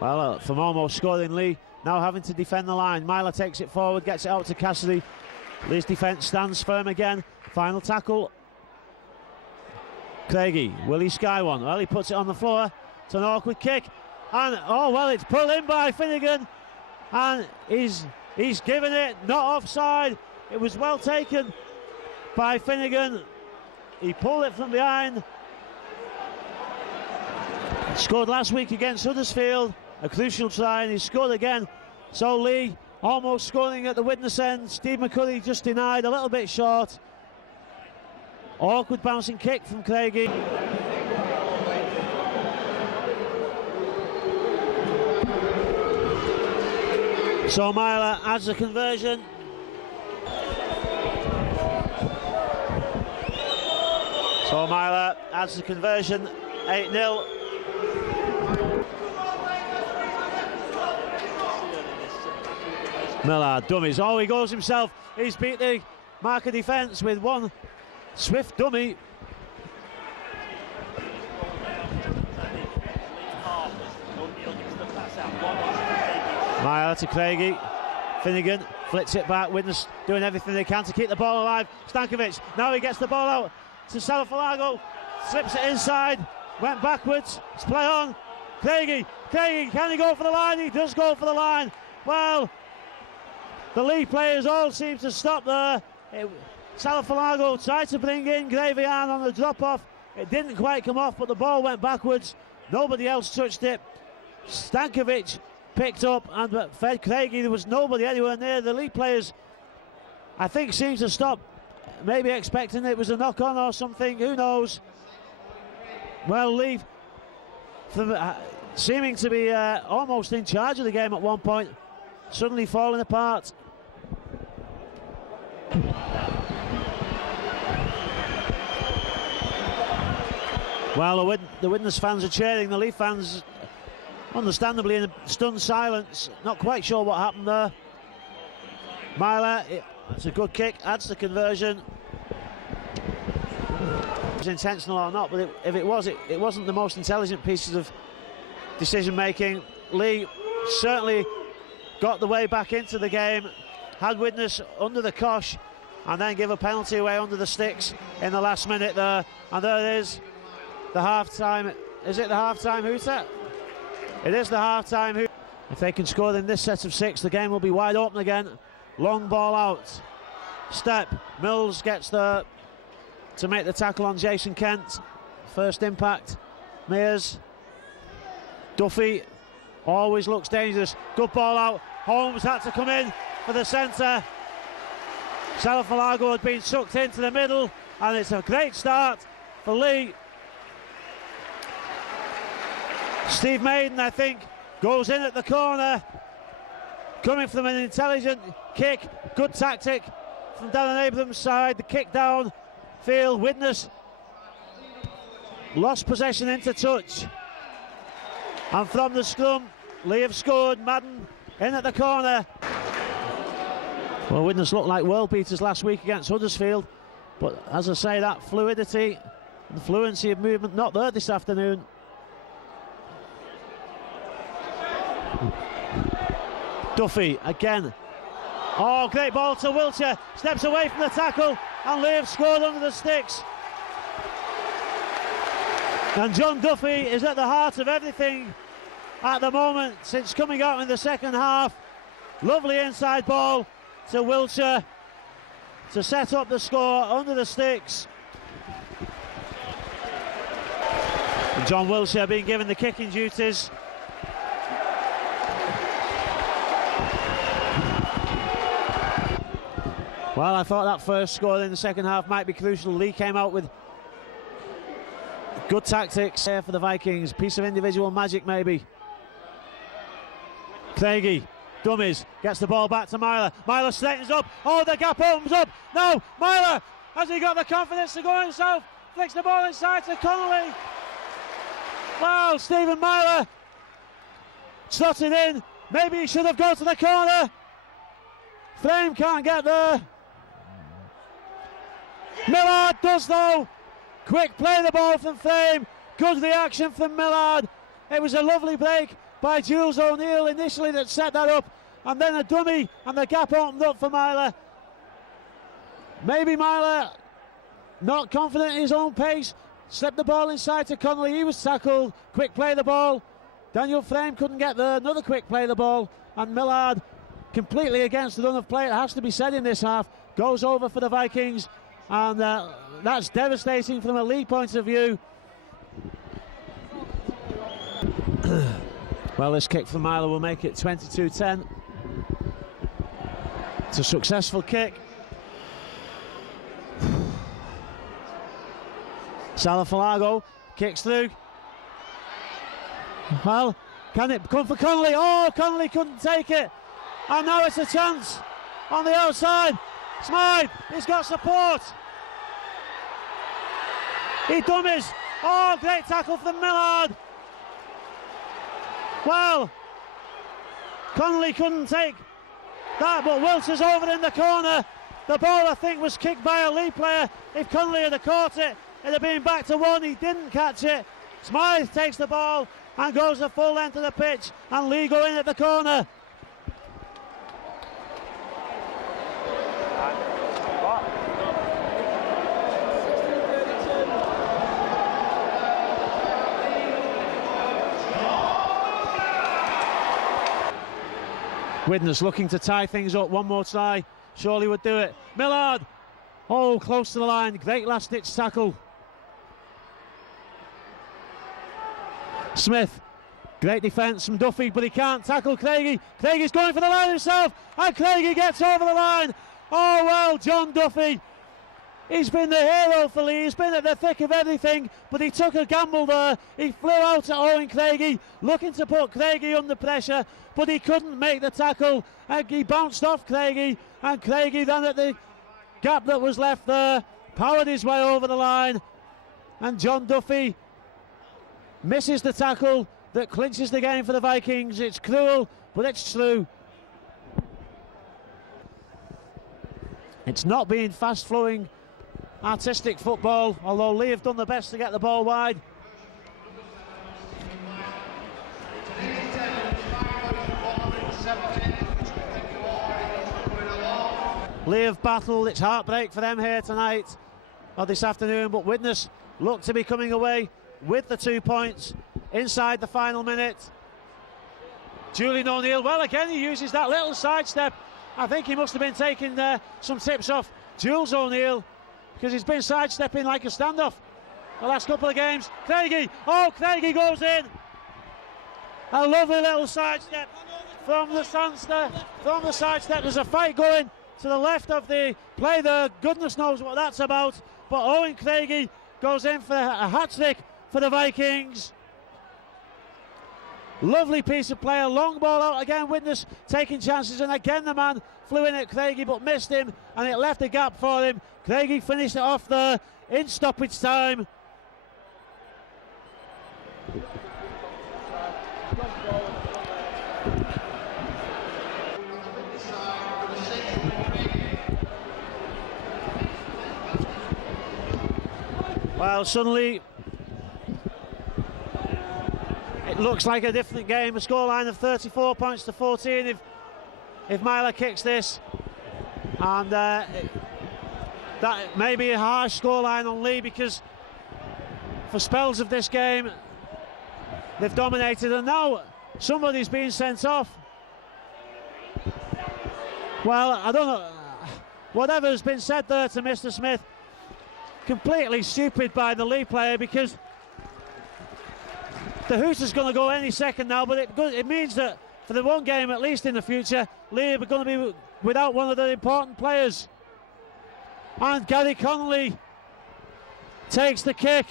Well, from almost scoring, Leigh now having to defend the line. Myler takes it forward, gets it out to Cassidy. Leigh's defence stands firm again. Final tackle. Craigie, will he sky one? Well, he puts it on the floor. It's an awkward kick. And, oh, well, it's pulled in by Finnigan. And he's given it, not offside. It was well taken by Finnigan. He pulled it from behind. Scored last week against Huddersfield. A crucial try, and he scored again. So Leigh almost scoring at the Widnes end. Steve McCurrie just denied, a little bit short. Awkward bouncing kick from Craigie. So Myler adds the conversion. So Myler adds the conversion, 8-0. Millard, dummies. Oh, he goes himself. He's beat the marker defence with one swift dummy. Myler to Craigie. Finnigan flits it back. Widnes doing everything they can to keep the ball alive. Stankevitch, now he gets the ball out to Sala, slips it inside, went backwards. It's play on. Craigie, can he go for the line? He does go for the line. Well, the Leigh players all seem to stop there. Sala tried to bring in Viane on the drop-off. It didn't quite come off, but the ball went backwards. Nobody else touched it. Stankevitch picked up and fed Craigie. There was nobody anywhere near. The Leigh players, I think, seemed to stop, maybe expecting it was a knock-on or something. Who knows? Well, Leigh, seeming to be almost in charge of the game at one point, suddenly falling apart. Well, the Widnes fans are cheering. The Leigh fans, understandably, in a stunned silence. Not quite sure what happened there. Myler, it's a good kick, adds the conversion. It was intentional or not, but if it was, it wasn't the most intelligent pieces of decision making. Leigh certainly got the way back into the game, had Widnes under the cosh, and then give a penalty away under the sticks in the last minute there. And there it is, the half-time. Is it the half-time hooter? It is the half-time hooter. If they can score in this set of 6, the game will be wide open again. Long ball out. Step. Mills gets there to make the tackle on Jason Kent. First impact. Mears. Duffy always looks dangerous. Good ball out. Holmes had to come in for the centre. Sala had been sucked into the middle, and it's a great start for Leigh. Steve Maden, I think, goes in at the corner, coming from an intelligent kick. Good tactic from Darren Abrams' side. The kick down field. Widnes lost possession into touch, and from the scrum, Leigh have scored. Maden in at the corner. Well, Widnes looked like world beaters last week against Huddersfield, but as I say, that fluidity and fluency of movement not there this afternoon. Duffy again. Oh, great ball to Wilshere. Steps away from the tackle, and Leigh have scored under the sticks. And John Duffy is at the heart of everything at the moment since coming out in the second half. Lovely inside ball to Wilshere to set up the score under the sticks. And John Wilshere being given the kicking duties. Well, I thought that first score in the second half might be crucial. Leigh came out with good tactics here for the Vikings. Piece of individual magic, maybe. Craigie, dummies, gets the ball back to Myler. Myler straightens up. Oh, the gap opens up. No, Myler, has he got the confidence to go himself? Flicks the ball inside to Connolly. Wow, Stephen Myler slotted in. Maybe he should have gone to the corner. Frame can't get there. Millard does though. Quick play the ball from Frame. Good reaction from Millard. It was a lovely break by Jules O'Neill initially that set that up, and then a dummy, and the gap opened up for Myler. Maybe Myler not confident in his own pace, slipped the ball inside to Connolly. He was tackled, quick play the ball. Daniel Frame couldn't get there, another quick play the ball, and Millard, completely against the run of play, it has to be said in this half, goes over for the Vikings, and that's devastating from a Leigh point of view. Well, this kick from Myler will make it 22-10. It's a successful kick. Sala Falago kicks through. Well, can it come for Connolly? Oh, Connolly couldn't take it. And now it's a chance on the outside. Smyth, he's got support. He dummies. Oh, great tackle from Millard. Well, Connolly couldn't take that, but Wilshere's over in the corner. The ball, I think, was kicked by a Leigh player. If Connolly had caught it, it'd have been back to one. He didn't catch it. Smyth takes the ball and goes the full length of the pitch, and Leigh go in at the corner. Widnes looking to tie things up. One more try, surely would do it. Millard, oh, close to the line. Great last ditch tackle. Smyth, great defence from Duffy, but he can't tackle Craigie. Craigie's going for the line himself, and Craigie gets over the line. Oh well, John Duffy, he's been the hero for Leigh. He's been at the thick of everything, but he took a gamble there. He flew out at Owen Craigie, looking to put Craigie under pressure, but he couldn't make the tackle, and he bounced off Craigie, and Craigie then at the gap that was left there powered his way over the line, and John Duffy misses the tackle that clinches the game for the Vikings. It's cruel, but it's true. It's not been fast-flowing artistic football, although Leigh have done the best to get the ball wide. Leigh have battled. It's heartbreak for them here tonight or this afternoon, but Widnes look to be coming away with the 2 points inside the final minute. Julian O'Neill, well, again he uses that little sidestep. I think he must have been taking some tips off Jules O'Neill, because he's been sidestepping like a standoff the last couple of games. Craigie, oh, Craigie goes in. A lovely little sidestep from the sidestep. There's a fight going to the left of the play there. Goodness knows what that's about. But Owen Craigie goes in for a hat-trick for the Vikings. Lovely piece of play, a long ball out again. Widnes taking chances, and again the man flew in at Craigie but missed him, and it left a gap for him. Craigie finished it off there in stoppage time. Well, suddenly it looks like a different game. A scoreline of 34 points to 14 if Myler kicks this, and that may be a harsh scoreline on Leigh, because for spells of this game they've dominated, and now somebody's being sent off. Well, I don't know, whatever's been said there to Mr. Smyth, completely stupid by the Leigh player, because the hooter's going to go any second now, but it means that for the one game at least in the future, Leigh are going to be without one of their important players. And Gary Connolly takes the kick.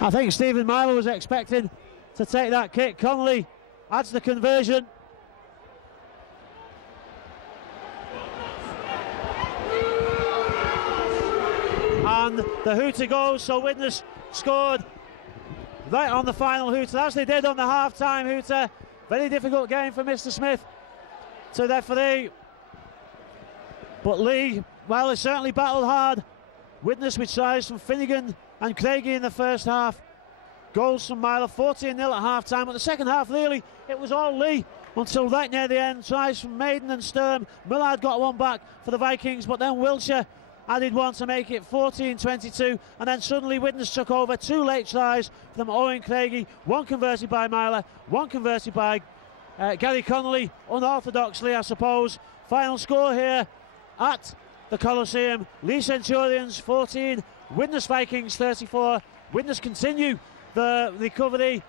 I think Stephen Myler was expecting to take that kick. Connolly adds the conversion. And the hooter goes, so Widnes scored right on the final hooter, as they did on the half-time hooter. Very difficult game for Mr. Smyth to referee. But Leigh, well, they certainly battled hard. Widnes with tries from Finnigan and Craigie in the first half. Goals from Myler, 14-0 at half-time. But the second half, really, it was all Leigh until right near the end. Tries from Maden and Sturm. Millard got one back for the Vikings, but then Wilshere added one to make it 14-22, and then suddenly Widnes took over. 2 late tries from Owen, Craigie, one converted by Myler, one converted by Gary Connolly, unorthodoxly I suppose. Final score here at the Coliseum: Leigh Centurions 14, Widnes Vikings 34. Widnes continue the recovery